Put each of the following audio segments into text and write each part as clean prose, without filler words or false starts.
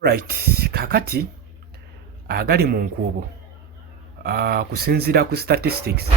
Right, kakati agali mu nkuubo kusinziira ku statistics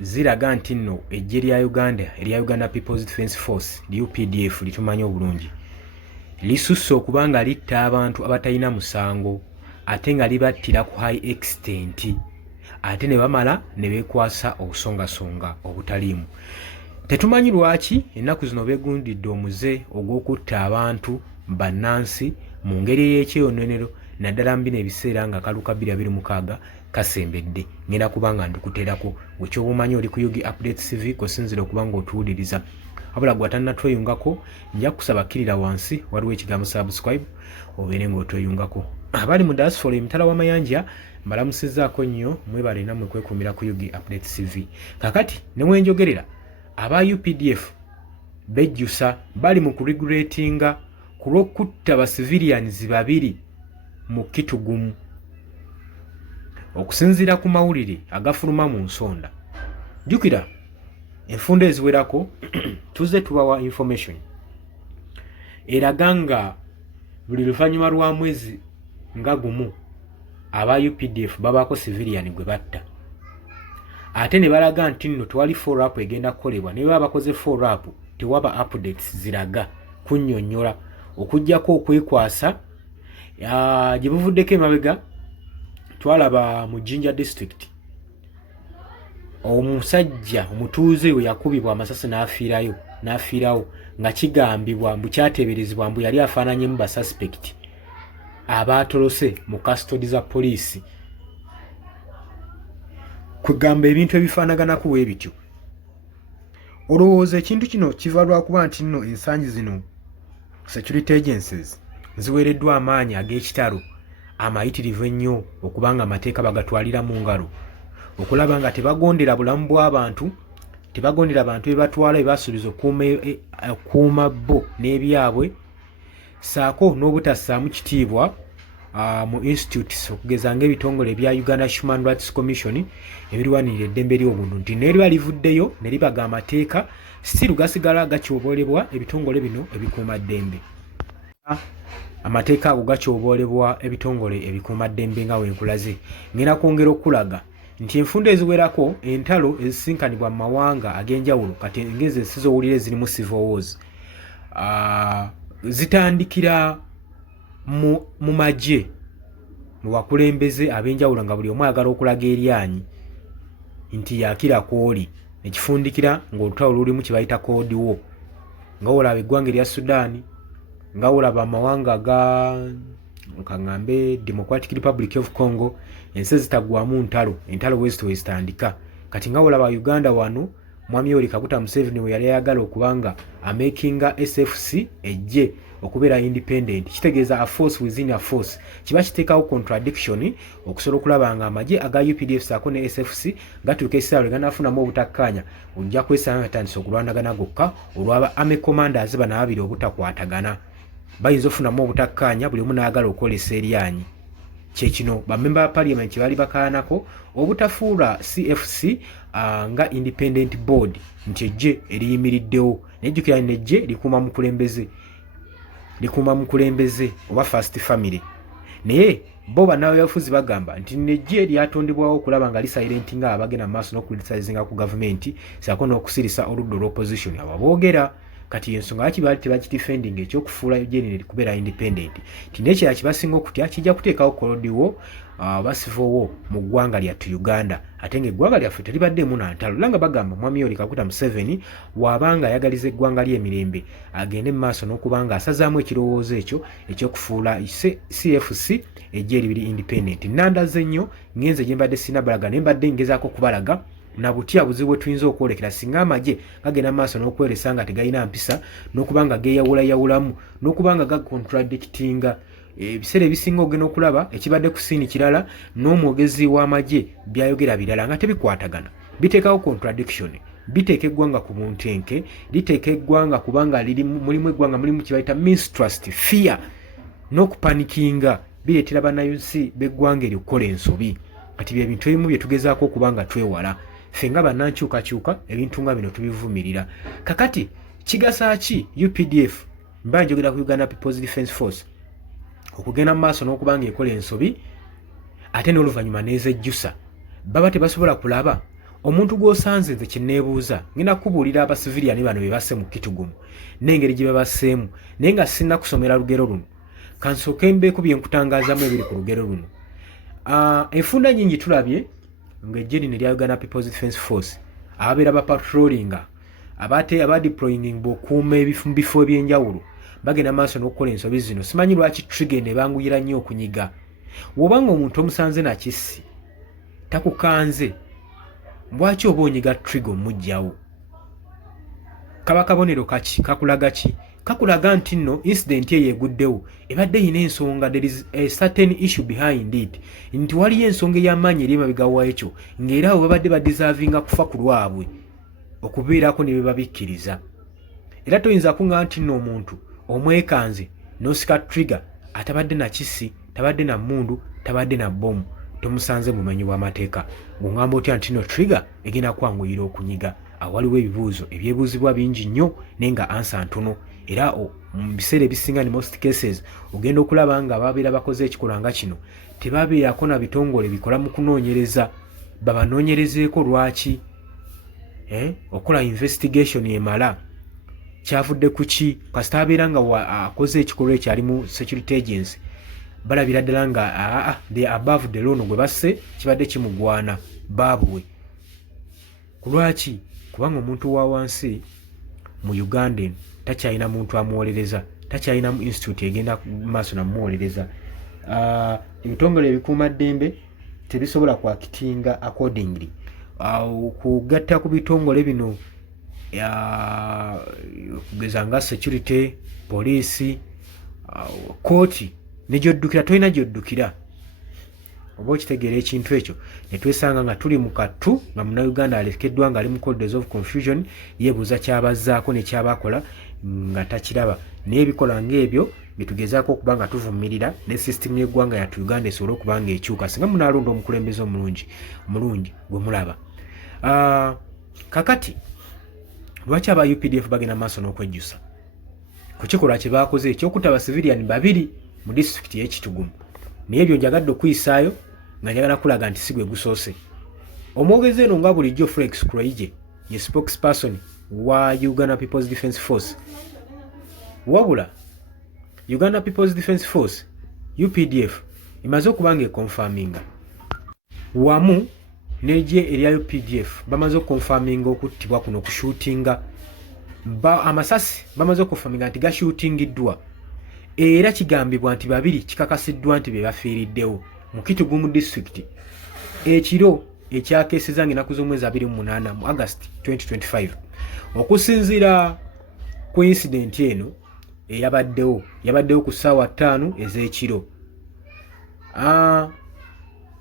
ziraga nti nno eggye lya Uganda erya Uganda People's Defence Force UPDF litumanyi obulungi lisusse okuba nga litta abantu abatalina musango ate nga libattira ku high extent ate ne bamala ne beekwasa obusongasonga obutaliimu. Tetumanyi lwaki ennaku zino beegundidde omuze ogw'okutta abantu bannansi mu ngeri ey'ekyeyononero naddala mu bino ebiseera nga kaluka 2026 kasembedde. Ngenda kubanga ndikuteerako bwekyoba omanyi oli ku Yugi Updates TV kosinzira okuba nga otuwuliriza wabula gwe atannatweyungako nja kusaba kkirira wansi waliwo ekigambo subscribe obeere ng'otweyungako. Abali mu diaspora emitala w'amayanja mbalamusizzaako nnyo mwebale nammwe kwekuumira ku Yugi Updates TV. Kakati ne wenjogerera aba UPDF bejjusa bali mu kuregulatinga ku lw'okutta ba civilians babiri mu kitugumu. Okusinziira ku mawulire agafuluma mu nsonda, jjukira enfunda eziwerako tuzze tubawa information eraga nga buli luvannyuma lwa mwezi nga gumu aba UPDF babaako civilian gwe batta, ate ne balaga nti nno tewali follow up egenda kukolebwa, ne baba bakoze follow up tewaba updates ziraga kunnyonnyola okuggyako okwekwasa gye buvuddeko emabega. Twalaba mu Jinja district omusajja omutuuze we yakubibwa amasasi n'afiirawo nga kigambibwa mbu kyateeberezebwa mbu yali afaananyemu ba suspect abaatolose mu custody za poliisi. Kugamba ebintu ebifaanaganako bwe bityo. Olowooza ekintu kino kiva lwakuba nti nno ensangi zino security agencies ziweereddwa amaanyi ag'ekitalo amayitirivu ennyo okuba nga amateeka bagatwalira mu ngalo, okulaba nga tebagondera bulamu bw'abantu, tebagondera abantu be batwala be basuubiza okuuma bo n'ebyabwe, saako n'obutassaamu kitiibwa mu institutes okugeza ng'ebitongole ebya Uganda Human Rights Commission ebirwanirira eddembe ly'obuntu nti n'eriba livuddeyo ne libaga amateeka still gasigala gakyoboolerwa ebitongole bino ebikuuma ddembe. Amateeka ago gakyoboolerwa ebitongole ebikuuma ddembe nga wenkulaze. Ngenda kwongera okulaga nti enfunda eziwerako entalo ezisinkanibwa mu mawanga ag'enjawulo kati ngezi esizowulira ezirimu civil wars zitandikira mu magye mu bakulembeze ab'enjawulo nga buli omu ayagala okulaga eryanyi nti yakira kwoli ekifundikira ng'olutalo lulimu kye bayita Cold War, nga olaba eggwanga erya Sudan, nga olaba amawanga kaŋŋambe Democratic Republic of Congo, ensi zitaggwamu entalo west wezitandika. Kati nga olaba Uganda wano Mwami Yoweri Kaguta Museveni we yali ayagala okubanga amakinga SFC ejje okubeera independent, kitegeeza a force within a force, kiba kiteekawo contradiction okusobola okulaba nga amagye aga UPDF saako ne SFC gatuuka essaawa ganaafunamu obutakkaanya ojja kwesanga gatandise okulwanagana gokka olw'aba army commanders bano ababiri obutakwatagana. Bayinza ofunamu obutakkaanya buli omu n'ayagala okukolesa eryanyi. Kyekino bamemba ba parliament kye baali bakaanako obutafuula CFC nga independent board nti ejje eriyimiriddewo, nejjukira nejje likuuma mukulembeze oba first family. Naye bo bannabyabufuzi bagamba nti nejje lyatondebwawo okulaba nga lisilenti nga abagenda maaso n'okulisayizinga ku gavumenti saako n'okusirisa oludda olw'opposition ababoogera. Kati ensonga lwaki baali tebakidefending ekyokufuula ejje kubeera independent nti n'ekirala kibasinga okutya kijja kuteekawo Cold War oba civil war mu ggwanga lyattu Uganda, ate ng'eggwanga lyaffe teribaddeemu na ntalo. Era nga bagamba Mwami Yoweri Kaguta Museveni bw'abanga ayagaliza eggwanga ly'emirembe agende mu maaso n'okuba nga asazaamu ekirowoozo ekyo eky'okufuula CFC ejje eribiri independent. Nandaze nnyo ngenze gye mbadde sinabalaga naye mbadde ngezaako okubalaga na butya buzibu bwe tuyinza okwolekera singa amagye gagenda maaso n'okweresa nga tegalina mpisa n'okuba nga geeyawulayawulamu n'okuba nga gakontradictinga ebiseera ebisinga ogenda okulaba ekibadde ku siini kirala n'omwogezi w'amagye byayogera birala nga tebikwatagana, biteekawo contradiction, biteeka eggwanga ku buntenke, liteeka eggwanga kubanga mulimu eggwanga mulimu kye bayita mistrust, fear n'okupanikinga, bireetera bannayunsi b'eggwanga eryo okukola ensobi. Kati bye bintu ebimu bye tugezaako okuba nga twewala. Ffe nga bannankyukakyuka ebintu nga bino tubivumirira. Kakati kigasa ki UPDF mba njogera ku Uganda People's Defence Force okugenda mu maaso n'okubanga ekola ensobi ate n'oluvannyuma n'ezejjusa baba tebasobola kulaba omuntu gw'osanze nze kinneebuuza ngenda kubuulira abasiviliani bano be basse mu kitugumu n'engeri gye babasseemu naye nga sinna kusomera lugero luno kansooke mbeeko bye nkutangaazamu ebiri ku lugero luno. Enfunda nnyingi tulabye ng'eggye lino erya Uganda People's Defence Force ababeera bapatrolinga abadeploying okuuma bifo ebyenjawulo bagenda maaso n'okukola ensobi zino. Simanyi lwaki trigger ne banguyira nnyo okunyiga. Wobanga omuntu omusanze nakissi takukanze lwaki oba onyiga trigger omugjawo? Kaba kabonero kaki kakulaga ki? Kakulaga nti nno incident eyo eguddewo ebadde yina ensonga, there is a certain issue behind it, nti waliyo ensonga ey'amaanyi eri emabega waekyo ng'era abo babadde badeservinga kufa ku lwabwe okubeerako ne be babikkiriza. Era toyinza kuŋŋa nti nno omuntu omwekanze n'osika trigger atabadde na kissi, tabadde na mmundu, tabadde na bbomu, tomusanze mu bumenyi bw'amateeka. Ng'oŋŋamba otya nti nno trigger egenda kwanguyira okunyiga. Waliwo ebibuuzo ebyebuuzibwa bingi nnyo naye nga ansa ntono, era mu biseera ebisinga ne most cases ogenda okulaba nga babeera bakoze ekikolwa nga kino tebabeerako na bitongole bikola mu kunoonyereza babanoonyerezeeko lwaki. Okola investigation emala kyavudde ku ki kasita abeera nga akoze ekikolwa ekyo ali mu security agency balabira ddala nga the above the law gwe basse kibadde kimugwana baabwe. Ku lwaki? Kubanga omuntu wa wansi mu Uganda takyalina muntu amuwolereza, takyalina mu institute egenda maaso namuwolereza. Ebitongole ebikuumaddembe tebisobola kwakitinga accordingly. Okugatta ku bitongole bino kugeza nga security, poliisi, kooti ne gy'oddukira tolina gy'oddukira. Oba okitegeera ekintu ekyo ne twesanga nga tuli mu kattu nga Munnayuganda alekeddwa ng'ali mu corridors of confusion yeebuuza kyabazzaako ne kyabakola nga takiraba. Naye ebikola ng'ebyo bitugezaako okuba nga tuvumirira ne system y'eggwanga yattu Uganda esobole okuba nga ekyuka singa munaalonda omukulembeze omulungi gwe mulaba. Kakati lwaki aba UPDF bagenda maaso n'okwejjusa ku kikolwa kye baakoze ekyokutta abasiviliani 2 mu disitulikiti y'Ekitugumu? Naye ebyo njagadde okuyisaayo nga njagala kulaga nti si gwe gusoose. Omwogezi eno nga bulijjo Felix Kulayigye ye spokesperson wa Uganda People's Defence Force. Wabula Uganda People's Defence Force UPDF imaze okuba ng'ekonfaminga wamu n'eggye erya UPDF bamaze okukonfaminga okuttibwa kuno kushuutinga amasasi bamaze okukonfaminga nti gashuutingiddwa. Era kigambibwa nti 2 kikakasiddwa nti be bafiiriddewo mu Kitugumu district ekiro ekyakeeseza ng'ennaku z'omwezi 28 mu August 2025. Okusinziira ku incident eno yabaddewo ku ssaawa 5 ez'ekiro.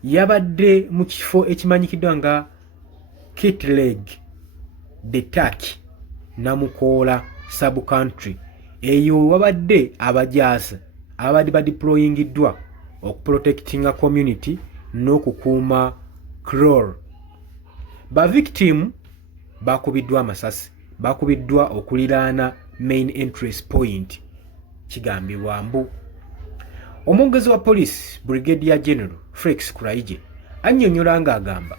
Yabadde mu kifo ekimanyikiddwa nga Kitleg the Turkey Namukoola sub country. Eyo wabadde abajaasa abadde badeployingiddwa okuprotectinga community n'okukuuma crore. Ba victim bakubiddwa amasasi, bakubiddwa okuliraana main entrance point. Kigambibwa mbu omwogezi wa police Brigadier General Felix Kulayigye annyonnyola ng'agamba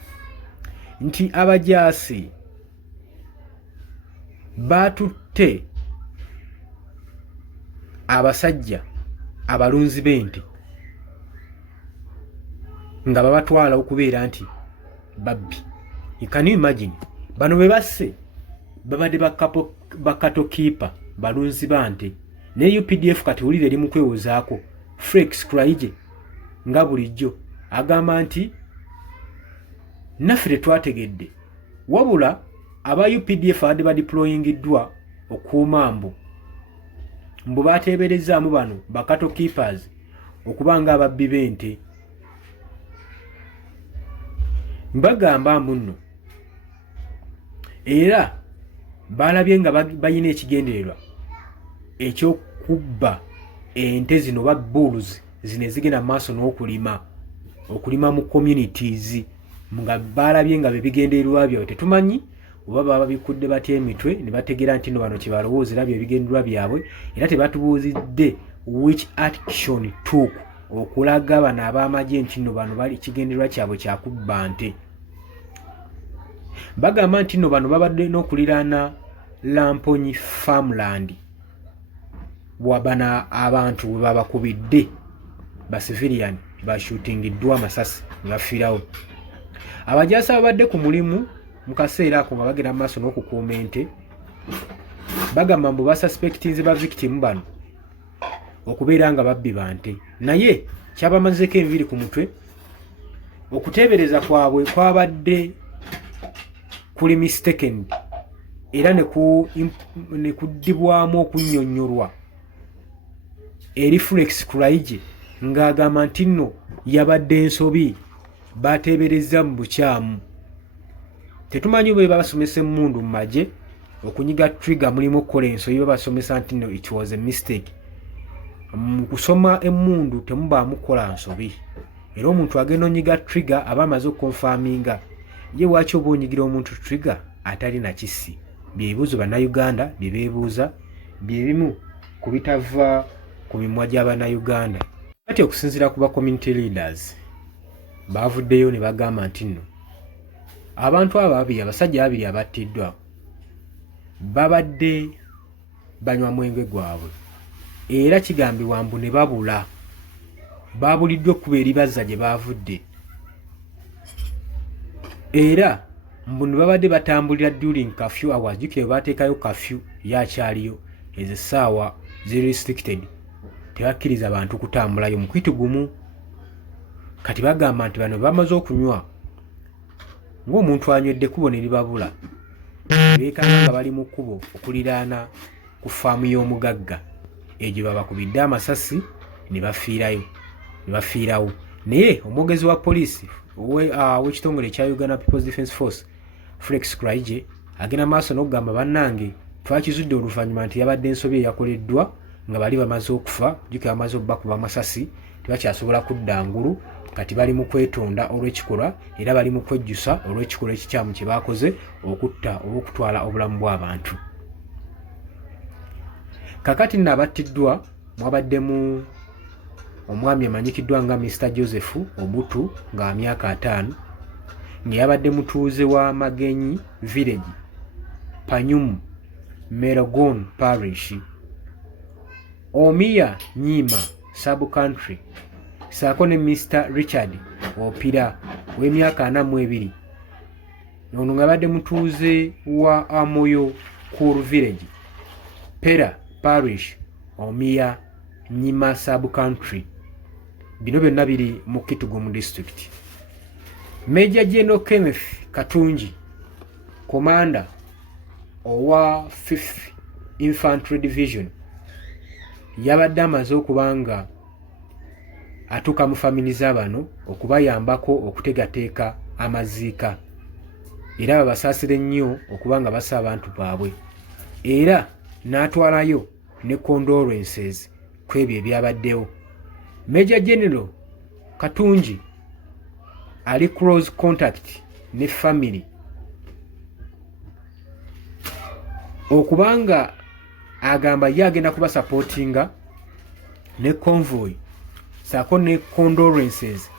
nti abajaasi batutte abasajja abalunzi b'ente nga babatwala okubeera nti babbi. You can imagine bano be basse babadde bakatokiipa balunzi bante ne UPDF kati wulire eri mu kwewozaako. Felix Kulayigye nga bulijjo agamba nti naffe tetwategedde wabula aba UPDF abadde badeployingiddwa okuuma mbu bateeberezaamu bano bakato keepers okuba nga ababbi b'ente. Mbagamba nno era balabye nga bayina ekigendererwa eky'okubba ente zino ba bulls zino ezigenda maaso n'okulima mu communities nga balabye nga bebigendererwa byabwe. Tetumanyi oba baba bikudde batya emitwe ne bategeera nti no bano kye balowoozera bye ebigendererwa byabwe, era tebatubuuzidde which action took okulaga bano ab'amagye nti nno bano bali kigendererwa kyabwe kyakubba nte. Bagamba nti nno bano babadde n'okuliraana Lamponyi farmland wabana abantu bwe babakubidde ba civilian bashutingiddwa amasasi ne bafiirawo. Abajaasi ababadde ku mulimu mu kaseera ako nga bagenda mu maaso n'okukuuma ente bagamba mbu basuspectinze ba victim bano okubeera nga babbi ba nte, naye kyabamazeko enviiri ku mutwe okuteebereza kwabwe kwabadde kuli mistaken era ne kuddibwamu okunnyonnyolwa eri Flex Kulaije ng'agamba nti nno yabadde ensobi bateebereza mu bukyamu. Tetumanyi bwe babasomesa emmundu mu magye okunyiga trigger mulimu okukola ensobi babasomesa nti nno it was a mistake. Mu kusoma emmundu temubaamu kukola nsobi era omuntu agenda onyiga trigger aba amaze okukonfaminga ye waaki oba onyigira omuntu trigger atali na kisi. Byebibuuzo bannayuganda bye beebuuza bye bimu ku bitava ku mimwa gy'abannayuganda. Kati okusinziira ku ba community leaders baavuddeyo ne bagamba nti nno abantu abo ababiri abasajja babiri abattiddwa babadde banywa mwenge gwabwe era kigambibwa mbu ne babula babuliddwa okuba eribazza gye baavudde era mbu ne babadde batambulira during curfew hours. Jjukira baateekayo curfew yakyaliyo ezo essaawa ziri restricted tebakkiriza bantu kutambulayo mu kwitugumu. Kati bagamba nti bano bamaze okunywa ng'omuntu anywedde kubo ne libabula beekanga nga bali mu kkubo okuliraana ku faamu y'omugagga egyo babakubidde amasasi ne bafiirawo. Naye omwogezi wa poliisi w'ekitongole ekya Uganda People's Defence Force Flex Kulaije agenda maaso n'okugamba bannange twakizudde oluvannyuma nti yabadde ensobi eyakoleddwa nga bali bamaze okufa. Jjukira bamaze okubakuba amasasi tebakyasobola kudda ngulu. Kati bali mu kwetonda olw'ekikolwa era bali mu kwejjusa olw'ekikolwa ekikyamu kye baakoze okutta oba okutwala obulamu bw'abantu. Kakati nno abattiddwa mwabaddemu omwami amanyikiddwa nga Mr. Joseph Obutu nga myaka 5 ng'eyabadde mutuuze wa Magenyi Village Panyum Merogon Parish, Omiya Nyima Sub Country saako ne Mr. Richard Opira w'emyaka 42 ono ng'abadde mutuuze wa Amoyo Cool Village Pera Parish Omiya Nyima Sub Country. Bino byonna biri mu Kitgum District. Major General Kenneth Katungi Commander owa 5th Infantry Division yabadde amaze okubanga atuuka mu family z'abano okubayambako okutegateeka amaziika era babasaasire nnyo okubanga basa abantu baabwe era n'atwalayo ne condolences ku ebyo ebyabaddewo. Major General Katungi ali close contact ne family okubanga agamba ye agenda kubasupportinga ne convoy saako ne condolences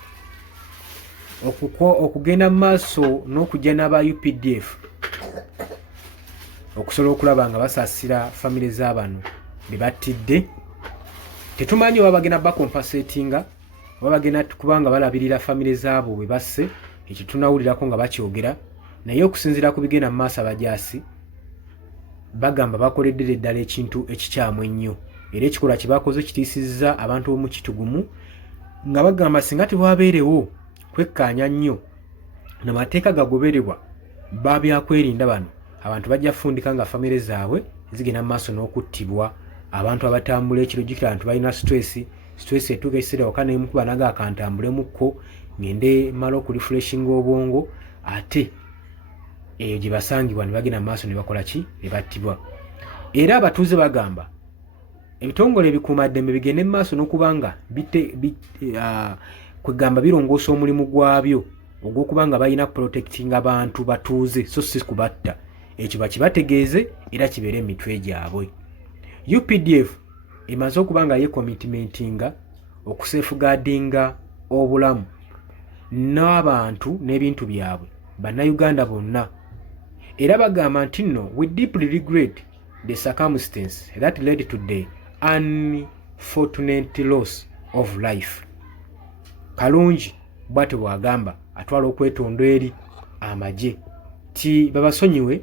okugenda mu maaso n'okujja n'aba UPDF okusobola okulaba nga basaasira family z'abano be battidde. Tetumanyi oba bagenda bakompensatinga oba bagenda kubanga balabirira family zaabo bwe basse, ekyo tunawulirako nga bakyogera, naye okusinziira ku bigenda mu maaso abajaasi bagamba bakoleddere ddala ekintu ekikyamu ennyo era ekikolwa kye bakoze kitiisizza abantu b'omu Kitgum nga bagamba singa tebwabeerewo kwekkaanya nnyo n'amateeka gagobererwa babyakwerinda bano abantu bajja kufundika nga family zaabwe zigenda mu maaso n'okuttibwa. Abantu abatambula ekiro jjukira abantu balina stress etuuka ekiseera wakana emukuba naga akantambulemu ngende mala okurefreshinga obwongo ate eyo gye basangibwa ne bagenda mu maaso ne bakola ki ne battibwa. Era abatuuze bagamba ebitongole ebikuumaddembe bigende mu maaso n'okubanga kwegamba birongoosa omulimu gwabyo ogw'okubanga balina protecting abantu batuuze so si kubatta. Ekyo bakibategeeze era kibeere emitwe gyabwe. UPDF emaze okuba nga ye commitmentinga okusafeguardinga obulamu n'abantu n'ebintu byabwe bannayuganda bonna, era bagamba nti nno we deeply regret the circumstance that led to the unfortunate loss of life. Kalungi bw'atyo bw'agamba atwala okwetonda eri amagye ti babasonyiwe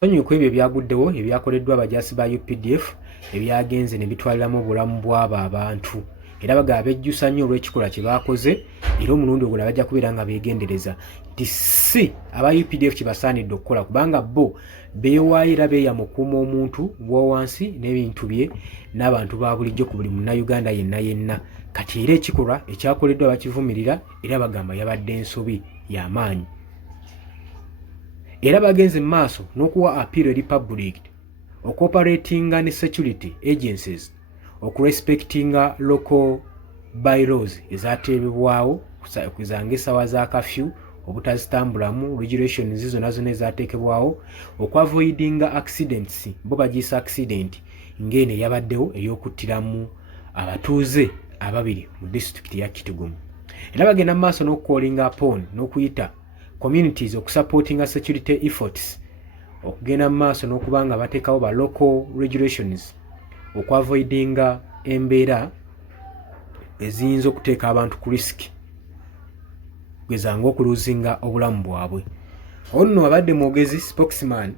ku ebyo ebyaguddewo ebyakoleddwa abajaasi ba UPDF ebyagenze ne bitwaliramu obulamu bw'abo abantu, era bagaba bejjusa nnyo olw'ekikolwa kye baakoze, era omulundi ogwo bajja kubeera nga beegendereza nti si aba UPDF kye basaanidde okukola, kubanga bo beewaayo era beeyama okukuuma omuntu gwowansi n'ebintu bye n'abantu ba bulijjo ku buli munnayuganda yenna. Kati era ekikolwa ekyakoleddwa bakivumirira, era bagamba yabadde ensobi y'amaanyi. Era bagenze mu maaso n'okuwa appeal eri public ocooperatinga ne security agencies okurespectinga local bylaws ezateebebwawo kuzanga essaawa za kafyu, obutazitambulamu, regulations zonna ezateekebwawo, okwavoidinga accidents, bo bagiyisa accident ng'eno eyabaddewo ey'okuttiramu abatuuze ababiri mu disitulikiti ya Kitgum. Era bagenda mu maaso n'okukolinga upon n'okuyita communities okusupportinga security efforts, okugenda mu maaso n'okuba nga bateekawo ba local regulations okwavoidinga embeera eziyinza okuteeka abantu ku risk gwezanga okuluzinga obulamu bwabwe. Ono abadde mwogezi spokesman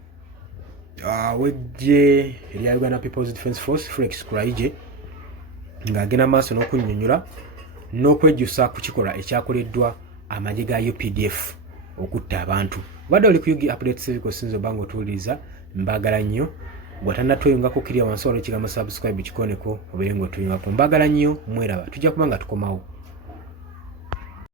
w'eggye erya Uganda People's Defence Force Felix Kulaije ng'agenda maaso n'okunnyonnyola n'okwejjusa ku kikolwa ekyakoleddwa amagye ga UPDF okutta abantu. Badde oli ku UG Update Civic Sinzo bango tuuliza mbagala nnyo. Bw'atannatweyungako kirya wansi waliwo ekigambo subscribe kikoneko obeere ng'otuyungako. Mbagala nnyo, mweraba. Tujja kuba nga tukomawo.